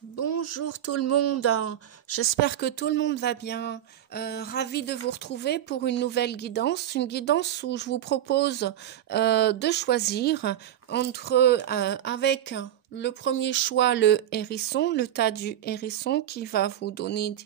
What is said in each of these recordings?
Bonjour tout le monde, j'espère que tout le monde va bien. Ravi de vous retrouver pour une nouvelle guidance, une guidance où je vous propose de choisir entre avec le premier choix le hérisson, le tas du hérisson qui va vous donner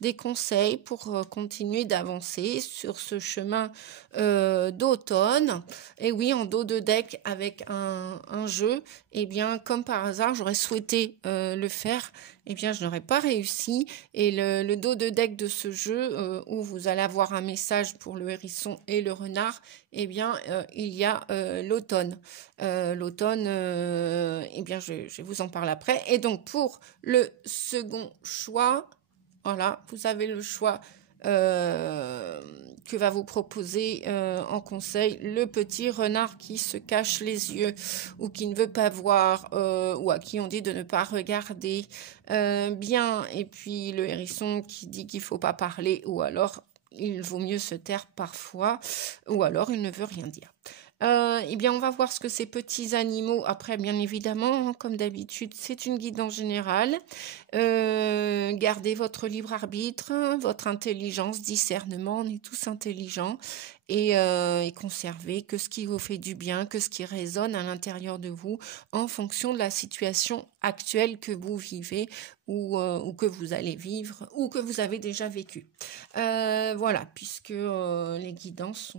des conseils pour continuer d'avancer sur ce chemin d'automne. Et oui, en dos de deck avec un jeu. Eh bien, comme par hasard, j'aurais souhaité le faire. Eh bien, je n'aurais pas réussi. Et le dos de deck de ce jeu, où vous allez avoir un message pour le hérisson et le renard, eh bien, il y a l'automne. L'automne, eh bien, je vous en parle après. Et donc, pour le second choix, voilà, vous avez le choix que va vous proposer en conseil le petit renard qui se cache les yeux ou qui ne veut pas voir ou à qui on dit de ne pas regarder bien, et puis le hérisson qui dit qu'il ne faut pas parler, ou alors il vaut mieux se taire parfois, ou alors il ne veut rien dire. Eh bien, on va voir ce que ces petits animaux, après, bien évidemment, comme d'habitude, c'est une guidance générale. Gardez votre libre arbitre, votre intelligence, discernement, on est tous intelligents, et conservez que ce qui vous fait du bien, que ce qui résonne à l'intérieur de vous en fonction de la situation actuelle que vous vivez ou que vous allez vivre ou que vous avez déjà vécu. Voilà, puisque les guidances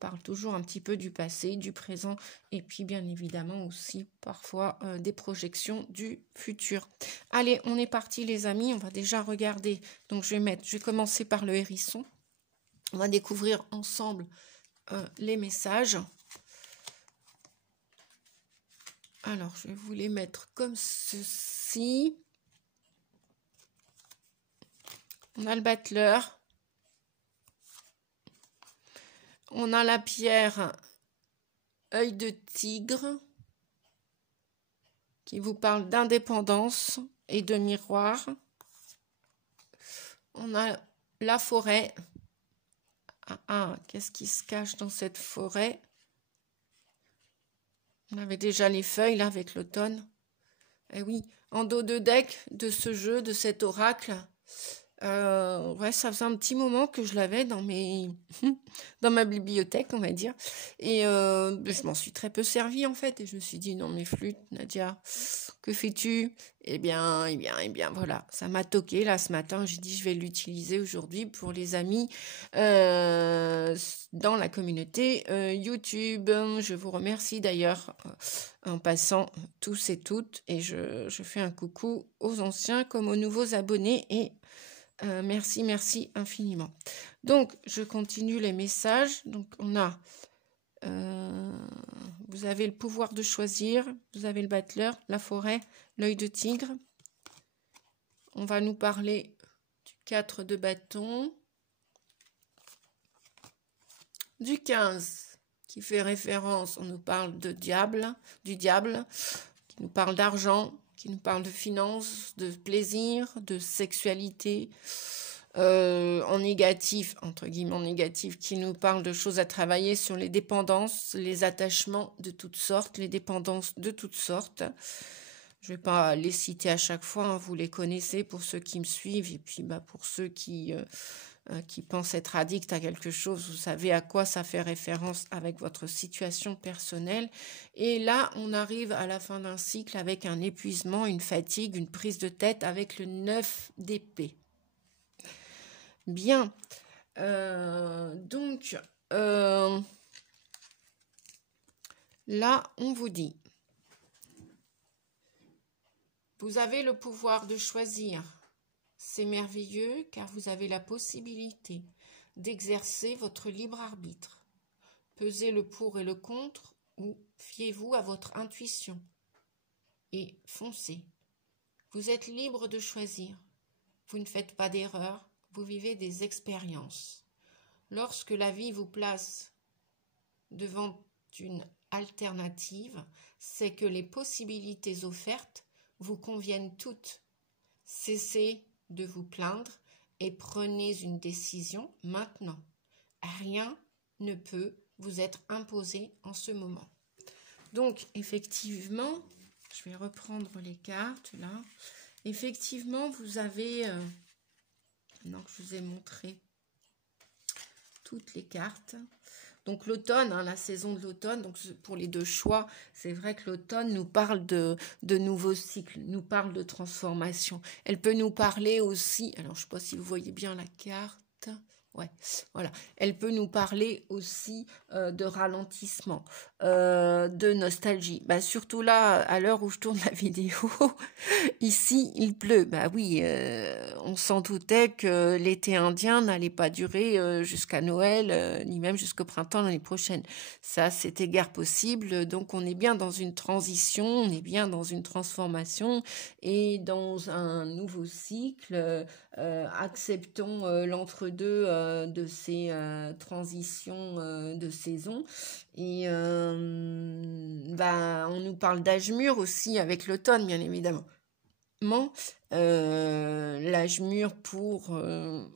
parlent toujours un petit peu du passé, du présent, et puis bien évidemment aussi parfois des projections du futur. Allez, on est parti les amis, on va déjà regarder. Donc je vais commencer par le hérisson. On va découvrir ensemble les messages. Alors, je vais vous les mettre comme ceci. On a le battleur. On a la pierre œil de tigre qui vous parle d'indépendance et de miroir. On a la forêt. Qu'est-ce qui se cache dans cette forêt? On avait déjà les feuilles là avec l'automne. Eh oui, en dos de deck de ce jeu, de cet oracle. Ouais, ça faisait un petit moment que je l'avais dans dans ma bibliothèque, on va dire. Et je m'en suis très peu servie en fait. Et je me suis dit, non mais flûte, Nadia, que fais-tu? Eh bien, voilà. Ça m'a toqué là ce matin. J'ai dit, je vais l'utiliser aujourd'hui pour les amis dans la communauté YouTube. Je vous remercie d'ailleurs en passant tous et toutes. Et je fais un coucou aux anciens comme aux nouveaux abonnés. Et merci infiniment. Donc, je continue les messages. Donc, on a, vous avez le pouvoir de choisir, vous avez le battleur, la forêt, l'œil de tigre. On va nous parler du 4 de bâton, du 15 qui fait référence, on nous parle du diable, qui nous parle d'argent, qui nous parle de finances, de plaisir, de sexualité, en négatif, entre guillemets en négatif, qui nous parle de choses à travailler sur les dépendances, les attachements de toutes sortes, les dépendances de toutes sortes. Je ne vais pas les citer à chaque fois, hein, vous les connaissez pour ceux qui me suivent, et puis pour ceux qui pensent être addicts à quelque chose, vous savez à quoi ça fait référence avec votre situation personnelle. Et là, on arrive à la fin d'un cycle avec un épuisement, une fatigue, une prise de tête avec le 9 d'épée. Bien. Donc, là, on vous dit, vous avez le pouvoir de choisir. C'est merveilleux car vous avez la possibilité d'exercer votre libre arbitre. Pesez le pour et le contre ou fiez-vous à votre intuition et foncez. Vous êtes libre de choisir. Vous ne faites pas d'erreur, vous vivez des expériences. Lorsque la vie vous place devant une alternative, c'est que les possibilités offertes vous conviennent toutes. Cessez de vous plaindre et prenez une décision maintenant. Rien ne peut vous être imposé en ce moment. Donc, effectivement, je vais reprendre les cartes là. effectivement, vous avez, maintenant que je vous ai montré toutes les cartes, donc l'automne, hein, la saison de l'automne, donc pour les deux choix, c'est vrai que l'automne nous parle de nouveaux cycles, nous parle de transformation. Elle peut nous parler aussi, alors je ne sais pas si vous voyez bien la carte, ouais, voilà. Elle peut nous parler aussi de ralentissement, de nostalgie. Bah, surtout là, à l'heure où je tourne la vidéo, ici, il pleut. Bah oui, on s'en doutait que l'été indien n'allait pas durer jusqu'à Noël, ni même jusqu'au printemps l'année prochaine. Ça, c'était guère possible. Donc, on est bien dans une transition, on est bien dans une transformation et dans un nouveau cycle. Acceptons l'entre-deux de ces transitions de saison. Et on nous parle d'âge mûr aussi avec l'automne, bien évidemment. L'âge mûr pour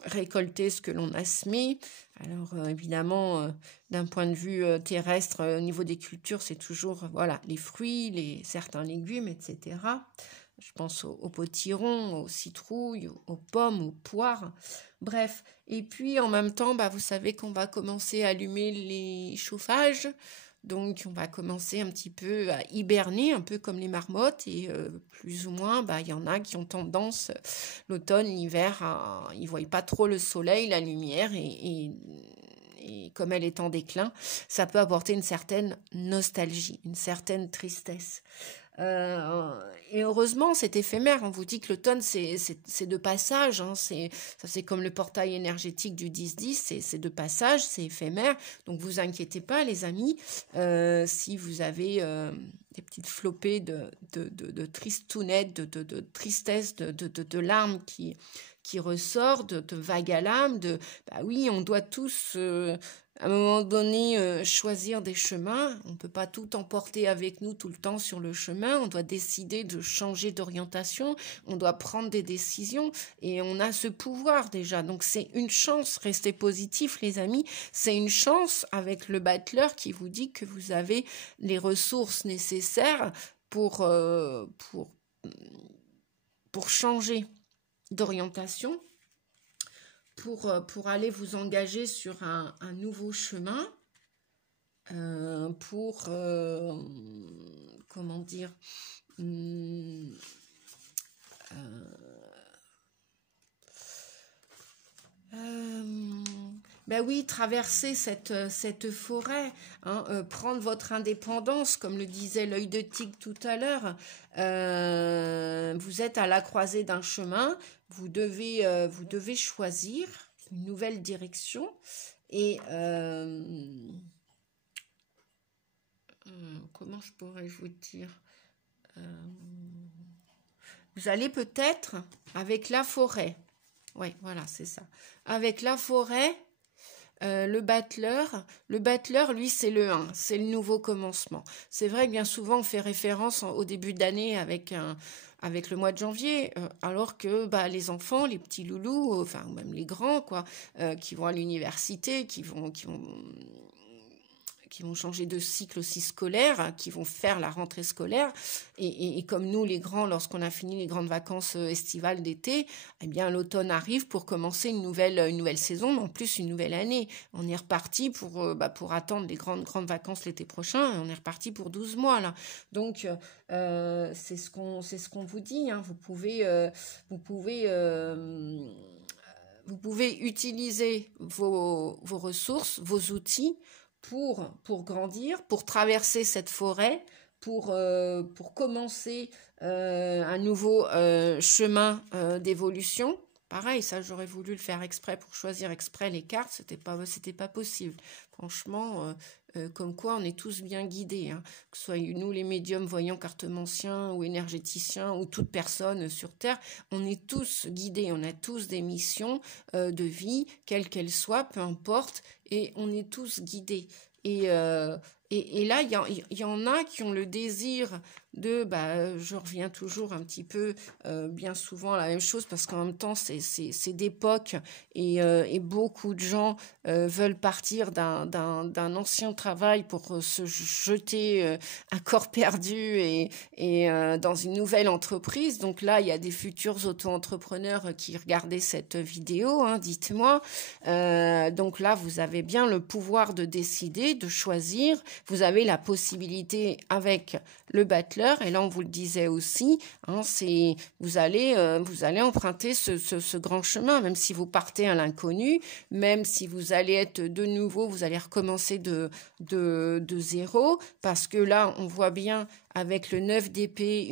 récolter ce que l'on a semé. Alors évidemment, d'un point de vue terrestre, au niveau des cultures, c'est toujours voilà, les fruits, certains légumes, etc. Je pense aux potirons, aux citrouilles, aux pommes, aux poires. Bref, et puis en même temps, vous savez qu'on va commencer à allumer les chauffages. Donc, on va commencer un petit peu à hiberner, un peu comme les marmottes. Et plus ou moins, il y en a qui ont tendance, l'automne, l'hiver, ils ne voient pas trop le soleil, la lumière. Et comme elle est en déclin, ça peut apporter une certaine nostalgie, une certaine tristesse. Et heureusement, c'est éphémère. On vous dit que l'automne, c'est de passage. Hein, c'est comme le portail énergétique du 10-10, c'est de passage, c'est éphémère. Donc, vous inquiétez pas, les amis. Si vous avez des petites flopées de tristounettes, de tristesse, de larmes qui ressortent, de vagues à l'âme, oui, on doit tous... à un moment donné, choisir des chemins. On ne peut pas tout emporter avec nous tout le temps sur le chemin. On doit décider de changer d'orientation. On doit prendre des décisions. Et on a ce pouvoir déjà. Donc, c'est une chance. Restez positifs, les amis. C'est une chance avec le battleur qui vous dit que vous avez les ressources nécessaires pour changer d'orientation. Pour aller vous engager sur un nouveau chemin, comment dire, oui, traverser cette forêt, hein, prendre votre indépendance, comme le disait l'œil de tigre tout à l'heure. Vous êtes à la croisée d'un chemin, vous devez choisir une nouvelle direction et comment je pourrais vous dire, vous allez peut-être avec la forêt. Oui, voilà, c'est ça. Avec la forêt, le battleur, lui, c'est le 1, c'est le nouveau commencement. C'est vrai que bien souvent, on fait référence au début d'année avec le mois de janvier, alors que les enfants, les petits loulous, enfin même les grands, qui vont à l'université, qui vont changer de cycle aussi scolaire, qui vont faire la rentrée scolaire. Et comme nous, les grands, lorsqu'on a fini les grandes vacances estivales d'été, eh bien, l'automne arrive pour commencer une nouvelle saison, mais en plus une nouvelle année. On est reparti pour attendre les grandes vacances l'été prochain, et on est reparti pour 12 mois, là. Donc, c'est ce qu'on vous dit, hein. Vous pouvez utiliser vos ressources, vos outils, pour grandir, pour traverser cette forêt, pour commencer un nouveau chemin d'évolution. Pareil, ça j'aurais voulu le faire exprès pour choisir exprès les cartes, c'était pas possible. Franchement, comme quoi on est tous bien guidés, hein. Que ce soit nous les médiums, voyants, cartomanciens ou énergéticiens ou toute personne sur Terre, on est tous guidés, on a tous des missions de vie, quelles qu'elles soient, peu importe, et on est tous guidés. Et là, il y en a qui ont le désir je reviens toujours un petit peu, bien souvent à la même chose, parce qu'en même temps, c'est d'époque, et beaucoup de gens veulent partir d'un ancien travail pour se jeter à corps perdu et dans une nouvelle entreprise. Donc là, il y a des futurs auto-entrepreneurs qui regardaient cette vidéo, hein, dites-moi. Donc là, vous avez bien le pouvoir de décider, de choisir. Vous avez la possibilité avec le battleur, et là on vous le disait aussi, hein, vous allez emprunter ce grand chemin, même si vous partez à l'inconnu, même si vous allez être de nouveau, vous allez recommencer de zéro, parce que là on voit bien avec le 9 d'épée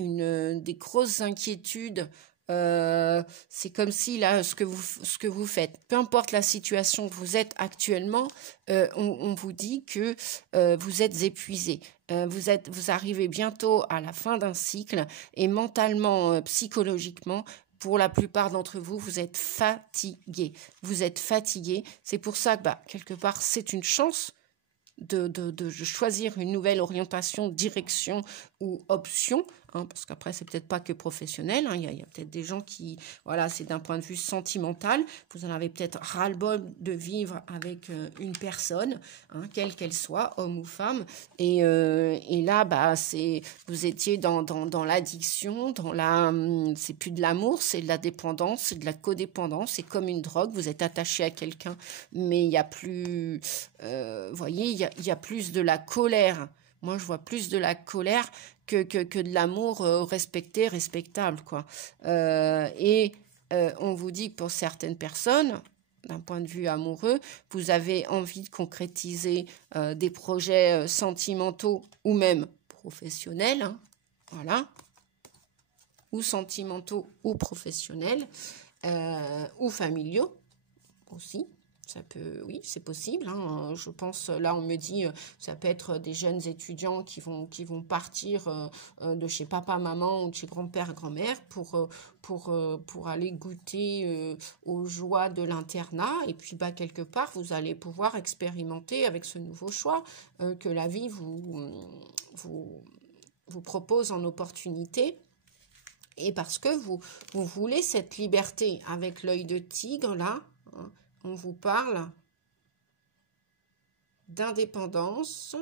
des grosses inquiétudes. C'est comme si là, ce que vous faites, peu importe la situation que vous êtes actuellement, on vous dit que vous êtes épuisé. Vous arrivez bientôt à la fin d'un cycle, et mentalement, psychologiquement, pour la plupart d'entre vous, vous êtes fatigué. Vous êtes fatigué. C'est pour ça que, quelque part, c'est une chance de choisir une nouvelle orientation, direction ou option, hein, parce qu'après c'est peut-être pas que professionnel, hein, il y a peut-être des gens qui, voilà, c'est d'un point de vue sentimental, vous en avez peut-être ras-le-bol de vivre avec une personne, hein, quelle qu'elle soit, homme ou femme, et là vous étiez dans l'addiction, c'est plus de l'amour, c'est de la dépendance, c'est de la codépendance, c'est comme une drogue, vous êtes attaché à quelqu'un, mais il y a plus, voyez, il y a plus de la colère. Moi, je vois plus de la colère que de l'amour respectable, quoi. On vous dit que pour certaines personnes, d'un point de vue amoureux, vous avez envie de concrétiser des projets sentimentaux ou même professionnels, hein, voilà, ou sentimentaux ou professionnels, ou familiaux aussi. Ça peut, oui, c'est possible, hein. Je pense, là, on me dit, ça peut être des jeunes étudiants qui vont partir de chez papa, maman ou de chez grand-père, grand-mère pour aller goûter aux joies de l'internat. Et puis, quelque part, vous allez pouvoir expérimenter avec ce nouveau choix que la vie vous propose en opportunité. Et parce que vous voulez cette liberté avec l'œil de tigre, là, hein, on vous parle d'indépendance.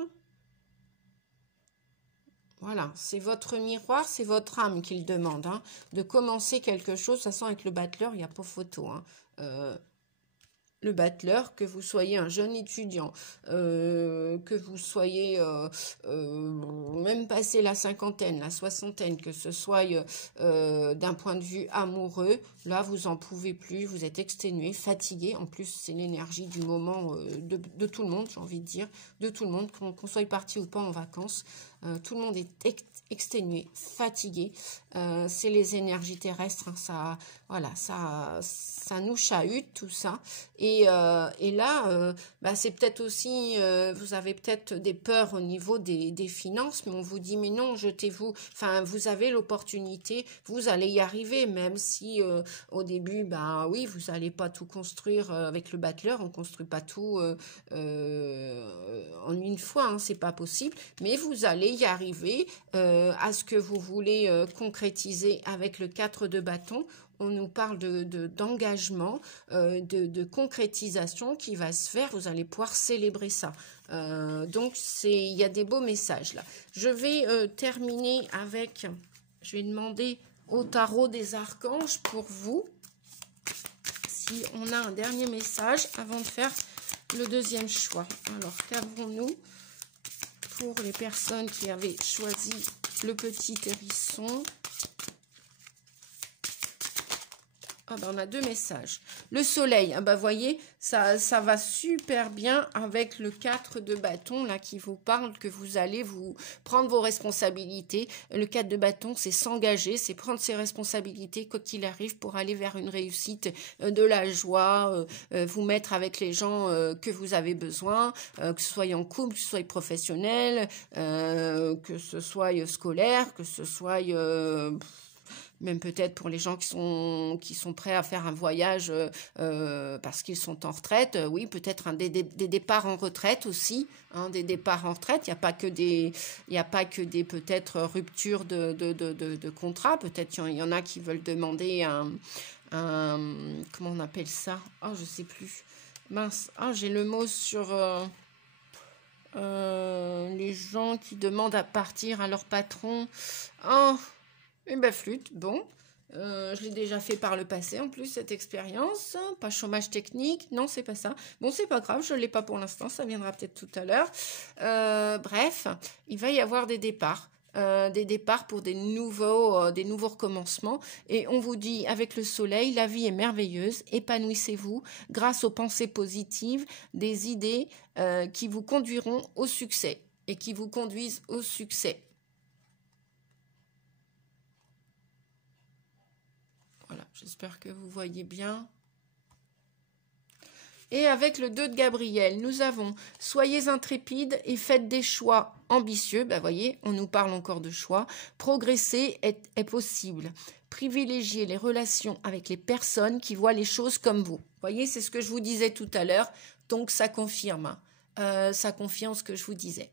Voilà, c'est votre miroir, c'est votre âme qui le demande, hein, de commencer quelque chose. De toute façon, avec le battleur, il n'y a pas photo, hein. Le battleur, que vous soyez un jeune étudiant, que vous soyez même passé la cinquantaine, la soixantaine, que ce soit d'un point de vue amoureux, là vous en pouvez plus, vous êtes exténué, fatigué. En plus, c'est l'énergie du moment de tout le monde, j'ai envie de dire, de tout le monde, qu'on soit parti ou pas en vacances. Tout le monde est exténué, fatigué. C'est les énergies terrestres, hein, ça nous chahute tout ça. Et là, c'est peut-être aussi, vous avez peut-être des peurs au niveau des finances, mais on vous dit mais non, jetez-vous. Enfin, vous avez l'opportunité, vous allez y arriver, même si au début, oui, vous n'allez pas tout construire avec le battleur. On construit pas tout en une fois, hein, c'est pas possible. Mais vous allez y arriver à ce que vous voulez concrétiser avec le 4 de bâton. On nous parle d'engagement, de concrétisation qui va se faire. Vous allez pouvoir célébrer ça. Donc, il y a des beaux messages là. Je vais terminer avec, je vais demander au tarot des archanges pour vous, si on a un dernier message avant de faire le deuxième choix. Alors, qu'avons-nous pour les personnes qui avaient choisi le petit hérisson? On a deux messages. Le soleil, voyez, ça va super bien avec le 4 de bâton, là, qui vous parle que vous allez vous prendre vos responsabilités. Le 4 de bâton, c'est s'engager, c'est prendre ses responsabilités, quoi qu'il arrive, pour aller vers une réussite, de la joie, vous mettre avec les gens que vous avez besoin, que ce soit en couple, que ce soit professionnel, que ce soit scolaire, que ce soit... même peut-être pour les gens qui sont prêts à faire un voyage parce qu'ils sont en retraite. Oui, peut-être des départs en retraite aussi, hein, des départs en retraite. Il n'y a pas que des peut-être ruptures de contrat. Peut-être il y en a qui veulent demander comment on appelle ça? Oh, je sais plus. Mince, j'ai le mot sur les gens qui demandent à partir à leur patron. Oh, une belle flûte, bon. Je l'ai déjà fait par le passé en plus, cette expérience. Pas chômage technique, non, c'est pas ça. Bon, c'est pas grave, je ne l'ai pas pour l'instant, ça viendra peut-être tout à l'heure. Bref, il va y avoir des départs. Pour des nouveaux recommencements. Et on vous dit, avec le soleil, la vie est merveilleuse, épanouissez-vous grâce aux pensées positives, des idées qui vous conduiront au succès et qui vous conduisent au succès. Voilà, j'espère que vous voyez bien. Et avec le 2 de Gabriel, nous avons « Soyez intrépides et faites des choix ambitieux ». Ben voyez, on nous parle encore de choix. « Progresser est possible. Privilégiez les relations avec les personnes qui voient les choses comme vous. » Vous voyez, c'est ce que je vous disais tout à l'heure. Donc, ça confirme. Ça confirme ce que je vous disais.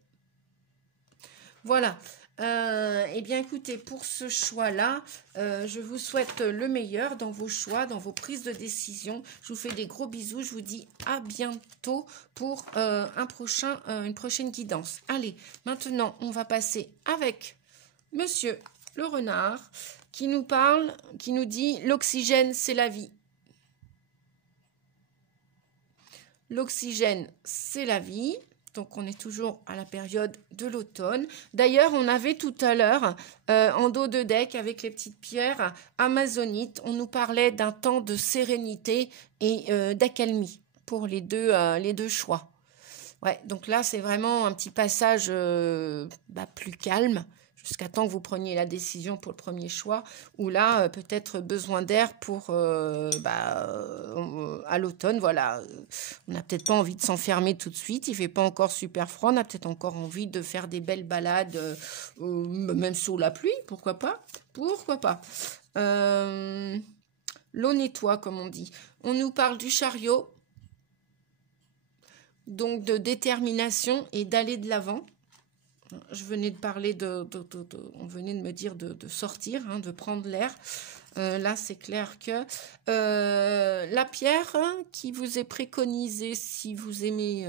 Voilà. Eh bien, écoutez, pour ce choix-là, je vous souhaite le meilleur dans vos choix, dans vos prises de décision. Je vous fais des gros bisous. Je vous dis à bientôt pour une prochaine guidance. Allez, maintenant, on va passer avec Monsieur le renard qui nous parle, qui nous dit « L'oxygène, c'est la vie ». L'oxygène, c'est la vie. Donc, on est toujours à la période de l'automne. D'ailleurs, on avait tout à l'heure, en dos de deck, avec les petites pierres amazonites, on nous parlait d'un temps de sérénité et d'accalmie pour les deux choix. Ouais, donc là, c'est vraiment un petit passage plus calme, jusqu'à temps que vous preniez la décision pour le premier choix, ou là, peut-être besoin d'air pour à l'automne, voilà. On n'a peut-être pas envie de s'enfermer tout de suite, il fait pas encore super froid, on a peut-être encore envie de faire des belles balades, même sous la pluie, pourquoi pas? Pourquoi pas? L'eau nettoie, comme on dit. On nous parle du chariot, donc de détermination et d'aller de l'avant. Je venais de parler on venait de me dire de sortir, hein, de prendre l'air. Là, c'est clair que la pierre qui vous est préconisée, si vous aimez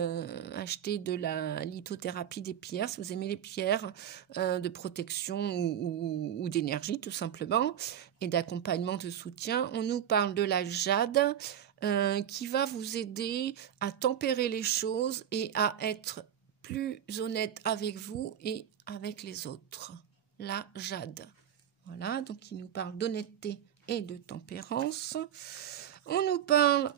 acheter de la lithothérapie des pierres, si vous aimez les pierres de protection ou d'énergie, tout simplement, et d'accompagnement, de soutien, on nous parle de la jade qui va vous aider à tempérer les choses et à être plus honnête avec vous et avec les autres. La jade. Voilà, donc il nous parle d'honnêteté et de tempérance. On nous parle,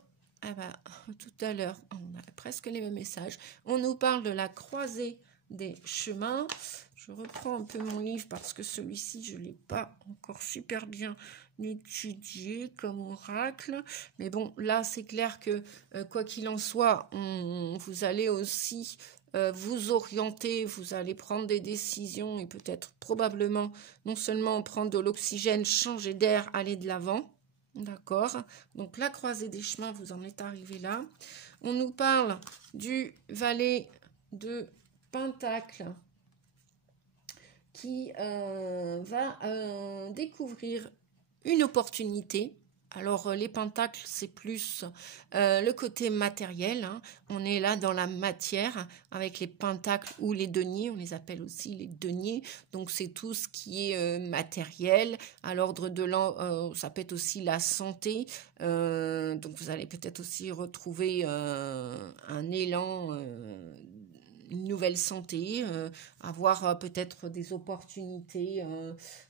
tout à l'heure, on a presque les mêmes messages. On nous parle de la croisée des chemins. Je reprends un peu mon livre parce que celui-ci, je ne l'ai pas encore super bien étudié comme oracle. Mais bon, là, c'est clair que quoi qu'il en soit, vous allez aussi vous orienter, vous allez prendre des décisions et peut-être probablement non seulement prendre de l'oxygène, changer d'air, aller de l'avant. D'accord? Donc la croisée des chemins, vous en êtes arrivé là. On nous parle du valet de Pentacle qui va découvrir une opportunité. Alors, les pentacles, c'est plus le côté matériel. Hein. On est là dans la matière avec les pentacles ou les deniers. On les appelle aussi les deniers. Donc, c'est tout ce qui est matériel. À l'ordre de ça peut être aussi la santé. Donc, vous allez peut-être aussi retrouver un élan une nouvelle santé, avoir peut-être des opportunités,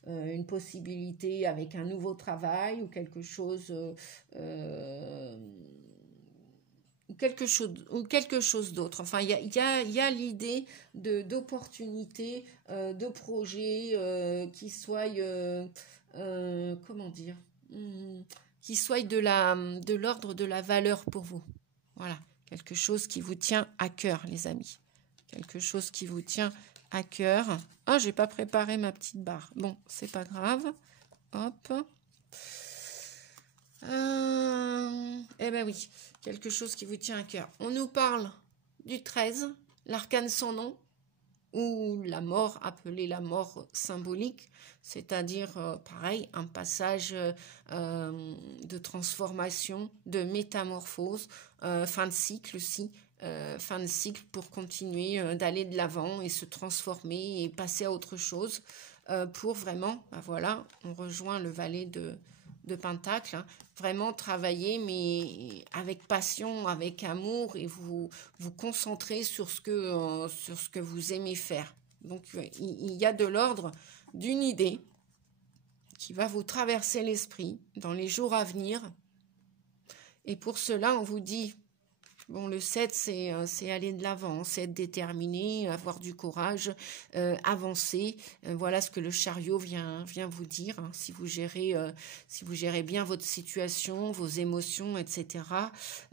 une possibilité avec un nouveau travail ou quelque chose d'autre. Enfin, il y a l'idée d'opportunités, de projets qui soient, comment dire, qui soient de l'ordre de la valeur pour vous. Voilà, quelque chose qui vous tient à cœur, les amis. Quelque chose qui vous tient à cœur. Ah, j'ai pas préparé ma petite barre. Bon, c'est pas grave. Hop. Eh ben oui, quelque chose qui vous tient à cœur. On nous parle du 13, l'arcane sans nom, ou la mort, appelée la mort symbolique, c'est-à-dire, pareil, un passage de transformation, de métamorphose, fin de cycle aussi, fin de cycle pour continuer d'aller de l'avant et se transformer et passer à autre chose, pour vraiment, ben voilà, on rejoint le valet de Pentacle, hein, vraiment travailler, mais avec passion, avec amour, et vous concentrer sur ce que vous aimez faire. Donc, il y a de l'ordre d'une idée qui va vous traverser l'esprit dans les jours à venir. Et pour cela, on vous dit, bon, le 7, c'est aller de l'avant, c'est être déterminé, avoir du courage, avancer. Voilà ce que le chariot vient vous dire. Hein, si vous gérez bien votre situation, vos émotions, etc.,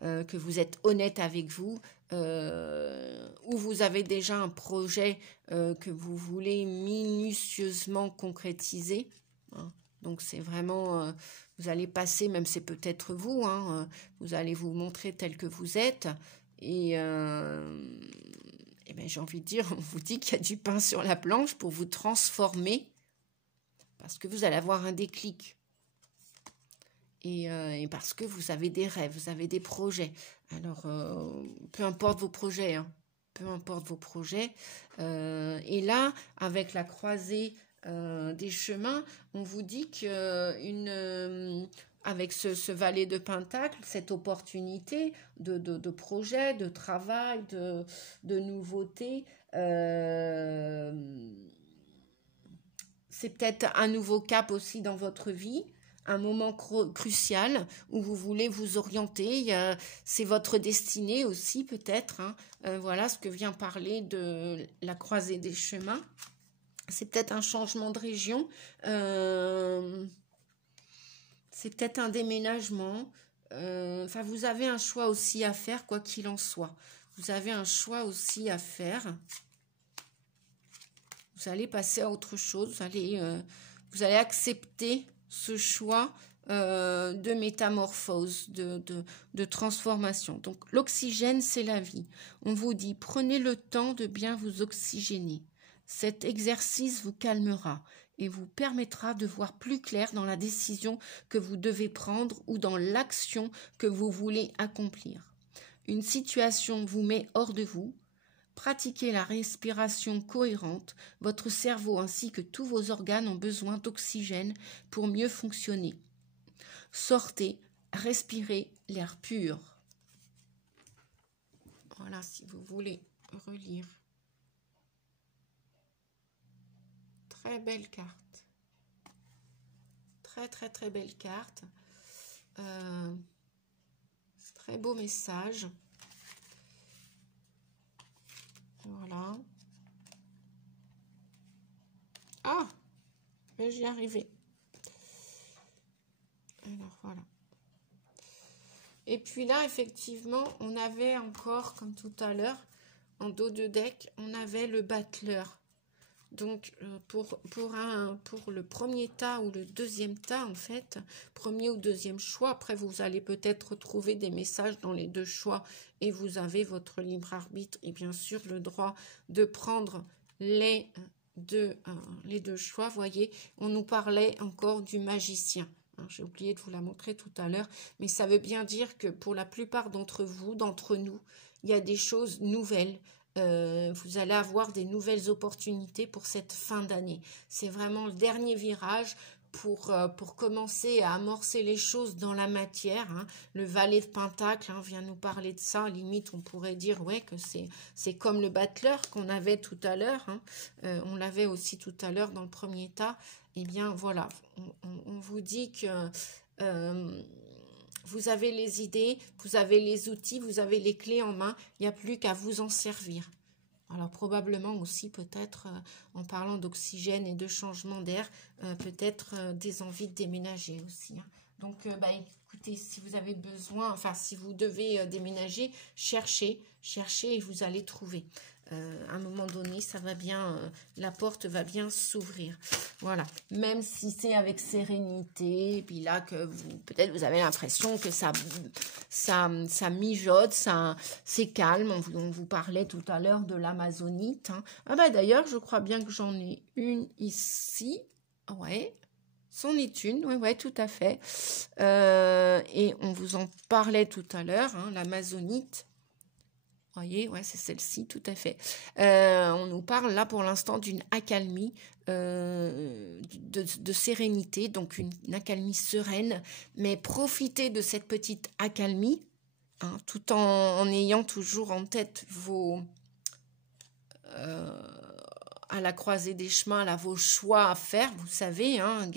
que vous êtes honnête avec vous, ou vous avez déjà un projet que vous voulez minutieusement concrétiser. Hein, donc c'est vraiment... vous allez passer, même c'est peut-être vous, hein, vous allez vous montrer tel que vous êtes. Et ben, j'ai envie de dire, on vous dit qu'il y a du pain sur la planche pour vous transformer, parce que vous allez avoir un déclic. Et parce que vous avez des rêves, vous avez des projets. Alors, peu importe vos projets, hein, peu importe vos projets. Et là, avec la croisée des chemins, on vous dit que avec ce valet de Pentacle, cette opportunité de projet, de travail, de nouveauté, c'est peut-être un nouveau cap aussi dans votre vie, un moment crucial où vous voulez vous orienter. C'est votre destinée aussi peut-être. Hein. Voilà ce que vient parler de la croisée des chemins. C'est peut-être un changement de région. C'est peut-être un déménagement. Enfin, vous avez un choix aussi à faire, quoi qu'il en soit. Vous avez un choix aussi à faire. Vous allez passer à autre chose. Vous allez accepter ce choix de métamorphose, de transformation. Donc, l'oxygène, c'est la vie. On vous dit, prenez le temps de bien vous oxygéner. Cet exercice vous calmera et vous permettra de voir plus clair dans la décision que vous devez prendre ou dans l'action que vous voulez accomplir. Une situation vous met hors de vous. Pratiquez la respiration cohérente. Votre cerveau ainsi que tous vos organes ont besoin d'oxygène pour mieux fonctionner. Sortez, respirez l'air pur. Voilà, si vous voulez relire. Très belle carte. Très, très, très belle carte. Très beau message. Voilà. Ah, j'y arrivais. Alors, voilà. Et puis là, effectivement, on avait encore, comme tout à l'heure, en dos de deck, on avait le battleur. Donc, pour le premier tas ou le deuxième tas, en fait, premier ou deuxième choix, après, vous allez peut-être retrouver des messages dans les deux choix et vous avez votre libre arbitre et bien sûr le droit de prendre les deux choix. Voyez, on nous parlait encore du magicien. J'ai oublié de vous la montrer tout à l'heure, mais ça veut bien dire que pour la plupart d'entre vous, d'entre nous, il y a des choses nouvelles. Vous allez avoir des nouvelles opportunités pour cette fin d'année. C'est vraiment le dernier virage pour commencer à amorcer les choses dans la matière. Hein. Le valet de Pentacle vient nous parler de ça. Limite, on pourrait dire ouais, que c'est comme le battleur qu'on avait tout à l'heure. Hein. On l'avait aussi tout à l'heure dans le premier tas. Eh bien, voilà, on vous dit que... vous avez les idées, vous avez les outils, vous avez les clés en main, il n'y a plus qu'à vous en servir. Alors probablement aussi peut-être en parlant d'oxygène et de changement d'air, peut-être des envies de déménager aussi. Hein. Donc écoutez, si vous avez besoin, enfin si vous devez déménager, cherchez et vous allez trouver. À un moment donné, ça va bien, la porte va bien s'ouvrir. Voilà. Même si c'est avec sérénité, et puis là que peut-être vous avez l'impression que ça mijote, c'est calme. On vous parlait tout à l'heure de l'amazonite. Hein. Ah bah d'ailleurs, je crois bien que j'en ai une ici. Ouais. C'en est une, ouais, tout à fait. Et on vous en parlait tout à l'heure, hein, l'amazonite. Voyez, ouais, c'est celle-ci, tout à fait. On nous parle là pour l'instant d'une accalmie, de sérénité, donc une accalmie sereine, mais profitez de cette petite accalmie, hein, tout en ayant toujours en tête à la croisée des chemins, là, vos choix à faire, vous savez, hein,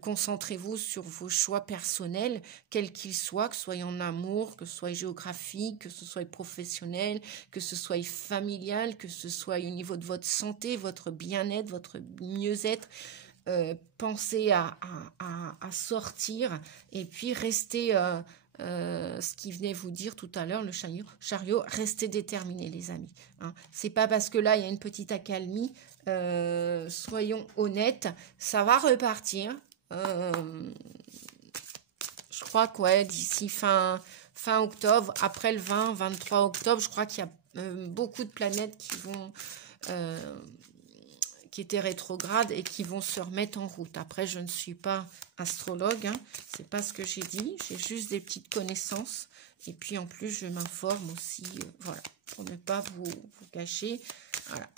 concentrez-vous sur vos choix personnels, quels qu'ils soient, que ce soit en amour, que ce soit géographique, que ce soit professionnel, que ce soit familial, que ce soit au niveau de votre santé, votre bien-être, votre mieux-être. Pensez à sortir et puis restez... ce qui venait vous dire tout à l'heure, le chariot, restez déterminés les amis. Hein. C'est pas parce que là il y a une petite accalmie, soyons honnêtes, ça va repartir. Je crois que ouais, d'ici fin octobre, après le 23 octobre, je crois qu'il y a beaucoup de planètes qui étaient rétrogrades et qui vont se remettre en route. Après, je ne suis pas astrologue, hein, c'est pas ce que j'ai dit, j'ai juste des petites connaissances et puis en plus je m'informe aussi, voilà, pour ne pas vous cacher. Voilà.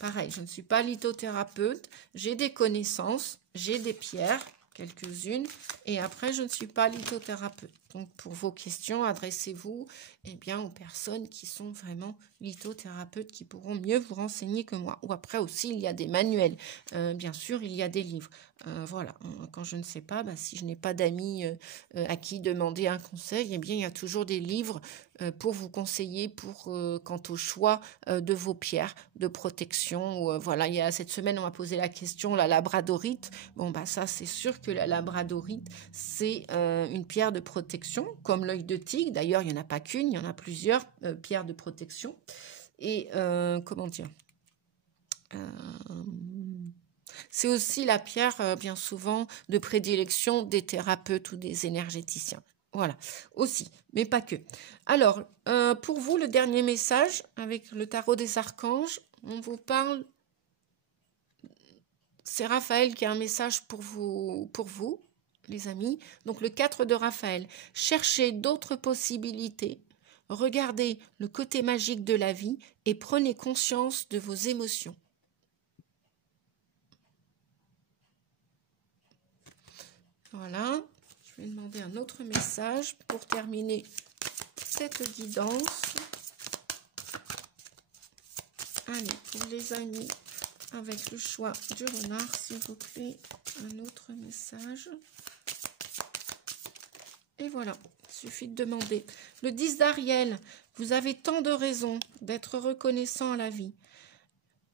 Pareil, je ne suis pas lithothérapeute, j'ai des connaissances, j'ai des pierres, quelques-unes, et après je ne suis pas lithothérapeute. Donc pour vos questions, adressez-vous aux personnes qui sont vraiment lithothérapeutes, qui pourront mieux vous renseigner que moi. Ou après aussi, il y a des manuels. Bien sûr, il y a des livres. Voilà, quand je ne sais pas, si je n'ai pas d'amis à qui demander un conseil, il y a toujours des livres pour vous conseiller quant au choix de vos pierres de protection. Voilà, cette semaine, on m'a posé la question, la labradorite. Bon, ça, c'est sûr que la labradorite, c'est une pierre de protection, comme l'œil de tigre. D'ailleurs, il n'y en a pas qu'une, il y en a plusieurs pierres de protection. Et comment dire, c'est aussi la pierre, bien souvent, de prédilection des thérapeutes ou des énergéticiens. Voilà, aussi, mais pas que. Alors, pour vous, le dernier message, avec le tarot des archanges, on vous parle, c'est Raphaël qui a un message pour vous, les amis. Donc, le 4 de Raphaël, cherchez d'autres possibilités, regardez le côté magique de la vie et prenez conscience de vos émotions. Voilà, je vais demander un autre message pour terminer cette guidance. Allez, pour les amis, avec le choix du renard, s'il vous plaît, un autre message. Et voilà, il suffit de demander. Le 10 d'Ariel, vous avez tant de raisons d'être reconnaissant à la vie.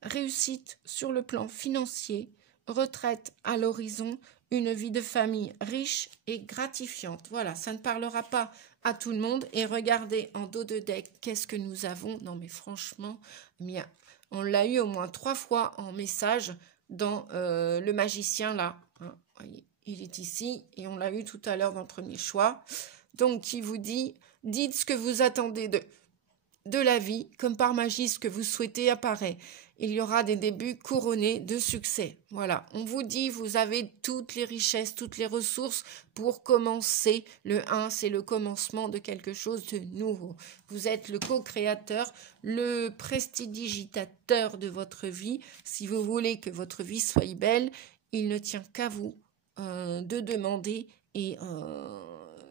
Réussite sur le plan financier, retraite à l'horizon, une vie de famille riche et gratifiante. Voilà, ça ne parlera pas à tout le monde. Et regardez en dos de deck, qu'est-ce que nous avons? Non mais franchement, bien. On l'a eu au moins 3 fois en message dans le magicien là. Hein, voyez, il est ici et on l'a eu tout à l'heure dans le premier choix. Donc, qui vous dit, dites ce que vous attendez de la vie, comme par magie, ce que vous souhaitez apparaît. Il y aura des débuts couronnés de succès. Voilà, on vous dit, vous avez toutes les richesses, toutes les ressources pour commencer. Le 1, c'est le commencement de quelque chose de nouveau. Vous êtes le co-créateur, le prestidigitateur de votre vie. Si vous voulez que votre vie soit belle, il ne tient qu'à vous de demander et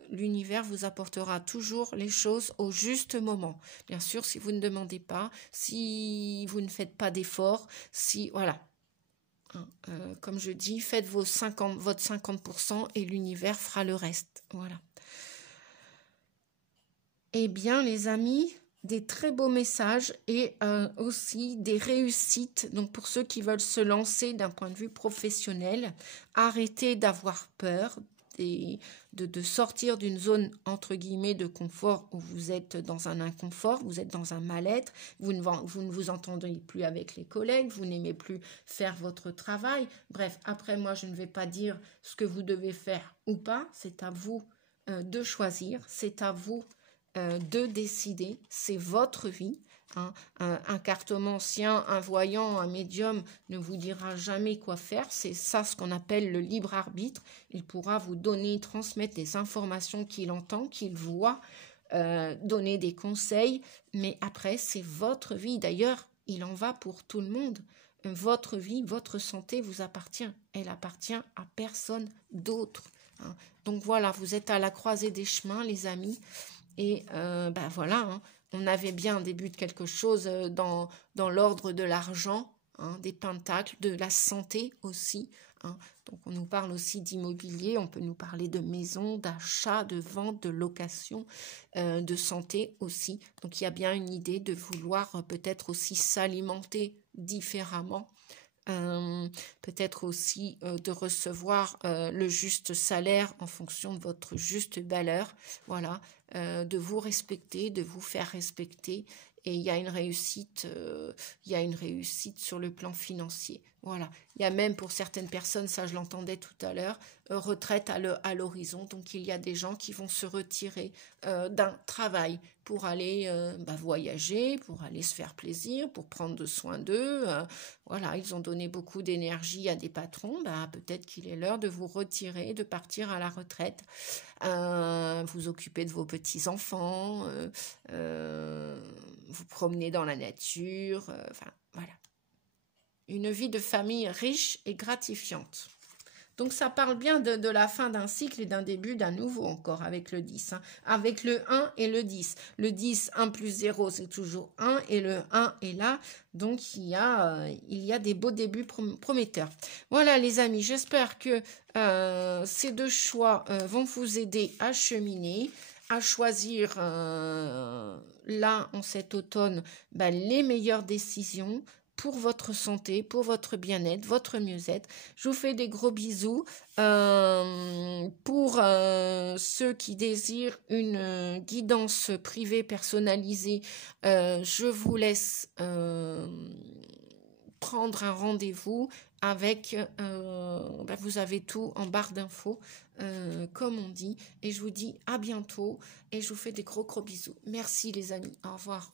l'univers vous apportera toujours les choses au juste moment. Bien sûr, si vous ne demandez pas, si vous ne faites pas d'efforts, si voilà. Comme je dis, faites votre 50% et l'univers fera le reste. Voilà. Eh bien, les amis, des très beaux messages et aussi des réussites. Donc, pour ceux qui veulent se lancer d'un point de vue professionnel, arrêtez d'avoir peur. de sortir d'une zone entre guillemets de confort où vous êtes dans un inconfort, vous êtes dans un mal-être, vous ne vous entendez plus avec les collègues, vous n'aimez plus faire votre travail. Bref, après moi je ne vais pas dire ce que vous devez faire ou pas, c'est à vous de choisir, c'est à vous de décider, c'est votre vie. Hein. Un cartomancien, un voyant, un médium ne vous dira jamais quoi faire. C'est ça ce qu'on appelle le libre arbitre. Il pourra vous donner, transmettre des informations qu'il entend, qu'il voit, donner des conseils. Mais après, c'est votre vie. D'ailleurs, il en va pour tout le monde. Votre vie, votre santé vous appartient. Elle appartient à personne d'autre. Hein. Donc voilà, vous êtes à la croisée des chemins, les amis. Et voilà, hein, on avait bien un début de quelque chose dans l'ordre de l'argent, hein, des pentacles, de la santé aussi. Hein. Donc on nous parle aussi d'immobilier, on peut nous parler de maison, d'achat, de vente, de location, de santé aussi. Donc il y a bien une idée de vouloir peut-être aussi s'alimenter différemment. Peut-être aussi de recevoir le juste salaire en fonction de votre juste valeur, voilà, de vous respecter, de vous faire respecter, et il y a une réussite sur le plan financier, voilà. Il y a même pour certaines personnes, ça je l'entendais tout à l'heure, retraite à l'horizon, donc il y a des gens qui vont se retirer d'un travail pour aller voyager, pour aller se faire plaisir, pour prendre soin d'eux. Voilà, ils ont donné beaucoup d'énergie à des patrons. Peut-être qu'il est l'heure de vous retirer, de partir à la retraite. Vous occuper de vos petits-enfants, vous promener dans la nature. Voilà. Une vie de famille riche et gratifiante. Donc ça parle bien de la fin d'un cycle et d'un début d'un nouveau encore avec le 10. Hein. Avec le 1 et le 10. Le 10, 1 plus 0, c'est toujours 1 et le 1 est là. Donc il y a des beaux débuts prometteurs. Voilà les amis, j'espère que ces deux choix vont vous aider à cheminer, à choisir là en cet automne les meilleures décisions pour votre santé, pour votre bien-être, votre mieux-être. Je vous fais des gros bisous. Pour ceux qui désirent une guidance privée personnalisée, je vous laisse prendre un rendez-vous avec, vous avez tout en barre d'infos, comme on dit. Et je vous dis à bientôt et je vous fais des gros bisous. Merci les amis. Au revoir.